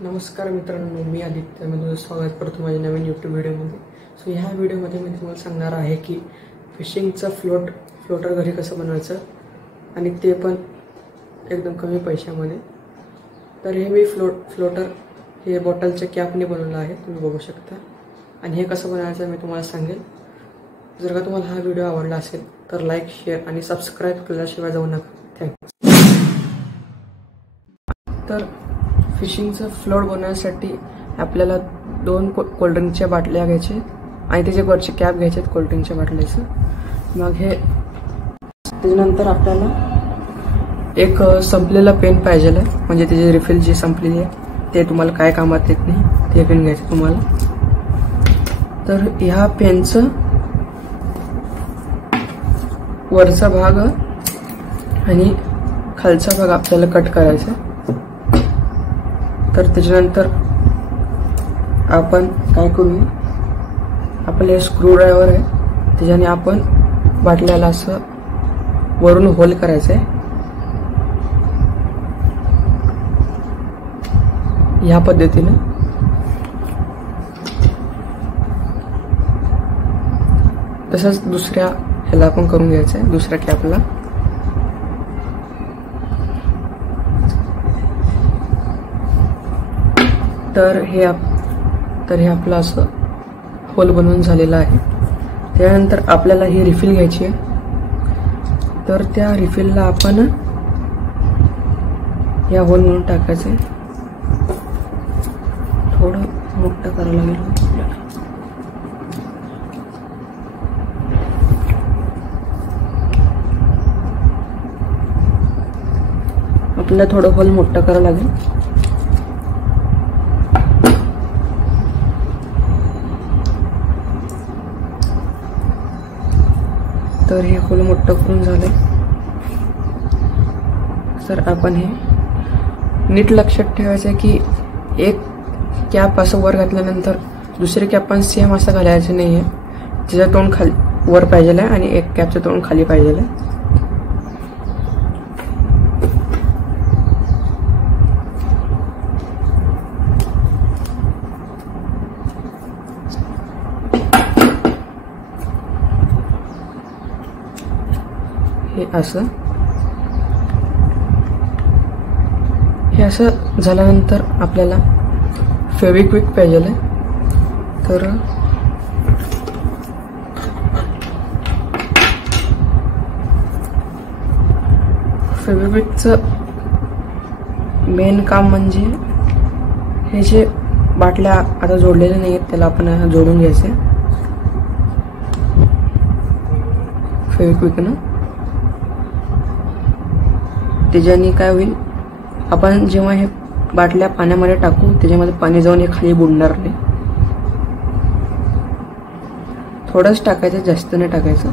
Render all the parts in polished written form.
नमस्कार मित्रांनो, मी आदित्य. मी तुझं स्वागत करतो माझ्या नवीन यूट्यूब व्हिडिओमध्ये. सो ह्या व्हिडिओमध्ये मी तुम्हाला सांगणार आहे की फिशिंगचा फ्लोटर घरी कसं बनवायचं आणि ते पण एकदम कमी पैशामध्ये. तर हे मी फ्लोटर हे बॉटलच्या कॅपने बनवलं आहे, तुम्ही बघू शकता. आणि हे कसं बनवायचं मी तुम्हाला सांगेल. जर का तुम्हाला हा व्हिडिओ आवडला असेल तर लाईक, शेअर आणि सबस्क्राईब केल्याशिवाय जाऊ नका. थँक्यू. तर फिशिंगचं फ्लोट बनवण्यासाठी आपल्याला 2 कोल्ड्रिंकच्या बाटल्या घ्यायच्या आणि त्याचे वरचे कॅप घ्यायचे कोल्ड्रिंकच्या बाटल्याचं. मग हे त्याच्यानंतर आपल्याला एक संपलेला पेन पाहिजे आहे, म्हणजे त्याची रिफिल जी संपलेली आहे ते तुम्हाला काय कामात येत नाही ते पेन घ्यायचं तुम्हाला. तर ह्या पेनचं वरचा भाग आणि खालचा भाग आपल्याला कट करायचा. तर त्याच्यानंतर आपण काय करूया, आपले स्क्रू ड्रायव्हर आहे त्याच्याने आपण बाटल्याला असं वरून होल करायचं आहे. ह्या पद्धतीने तसंच दुसऱ्या ह्याला पण करून घ्यायचं आहे, दुसऱ्या कॅपला. तर हे आपलं असं होल बनवून झालेलं आहे. त्यानंतर आपल्याला ही रिफिल घ्यायची आहे. तर त्या रिफिलला आपण या होल म्हणून टाकायचं. थोडं मोठं करावं लागेल आपल्याला थोडं होल मोठं करावं लागेल. तर हे होल मोठं करून झालंय. तर आपण हे नीट लक्षात ठेवायचं की एक कॅप असं वर घातल्यानंतर दुसरी कॅप पण सेम असं घालायचं नाही आहे. त्याचं तोंड खाली वर पाहिजे आहे आणि एक कॅपचं तोंड खाली पाहिजे आहे. हे असं झाल्यानंतर आपल्याला फेविक्विक पाहिजे. तर फेविक्विकचं मेन काम म्हणजे हे जे बाटल्या आता जोडलेल्या नाही आहेत त्याला आपण जोडून घ्यायचे फेविक्विकनं. त्याच्याने काय होईल, आपण जेव्हा हे बाटल्या पाण्यामध्ये टाकू त्याच्यामध्ये पाणी जाऊन हे खाली बुडणार नाही. थोडंच टाकायचं, जास्त नाही टाकायचं.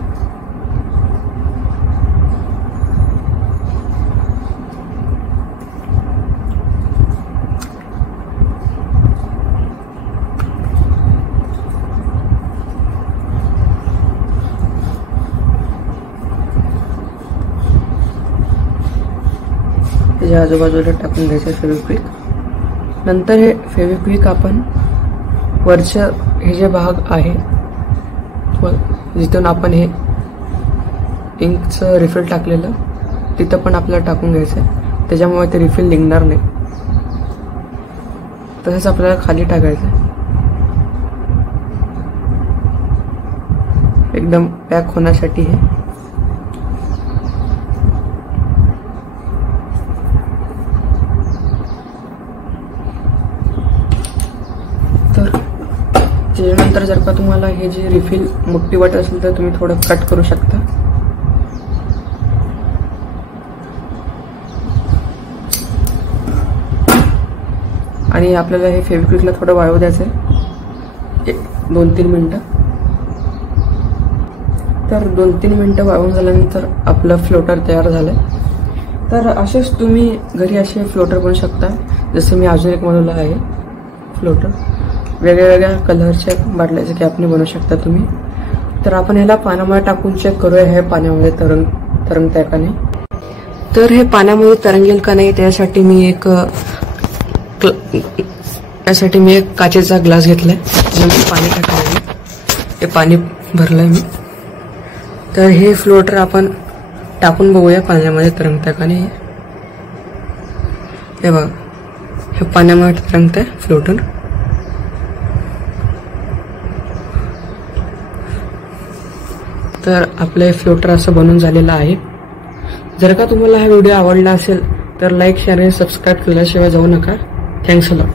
त्याच्या आजूबाजूला टाकून घ्यायचं फेविक्विक. नंतर हे फेविक्विक आपण वरचं हे जे भाग आहे जिथून आपण हे इंकचं रिफिल टाकलेलं तिथं पण आपल्याला टाकून घ्यायचं आहे. त्याच्यामुळे ते रिफिल निघणार नाही. तसंच आपल्याला खाली टाकायचं, एकदम पॅक होण्यासाठी. हे त्याच्यानंतर जर का तुम्हाला हे जे रिफिल मोठी वाटत असेल तर तुम्ही थोडं कट करू शकता. आणि आपल्याला हे फेविक्विकला थोडं वाळू द्यायचं आहे, 2-3 मिनटं. तर 2-3 मिनटं वाळून झाल्यानंतर आपलं फ्लोटर तयार झालंय. तर असेच तुम्ही घरी असे फ्लोटर बनवू शकता. जसं मी अजून एक बनवलं आहे फ्लोटर, वेगवेगळ्या कलरच्या बाटल्याच्या कॅपने बनवू शकता तुम्ही. तर आपण ह्याला पाण्यामध्ये टाकून चेक करूया हे पाण्यामध्ये तरंगतंय का नाही. तर हे पाण्यामध्ये तरंगेल का नाही त्यासाठी मी एक त्यासाठी मी एक काचेचा ग्लास घेतलाय, त्याच्यामध्ये पाणी टाकलंय, हे पाणी भरलंय मी. तर हे फ्लोटर आपण टाकून बघूया पाण्यामध्ये तरंगतंय का नाही. हे बघा, हे पाण्यामध्ये तरंगतंय फ्लोटर. तर आपले फ्लोटर असं बनून झालेलं आहे. जर का तुम्हाला हा व्हिडिओ आवडला असेल तर लाईक, शेअर आणि सबस्क्राईब केल्याशिवाय जाऊ नका. Thanks a lot.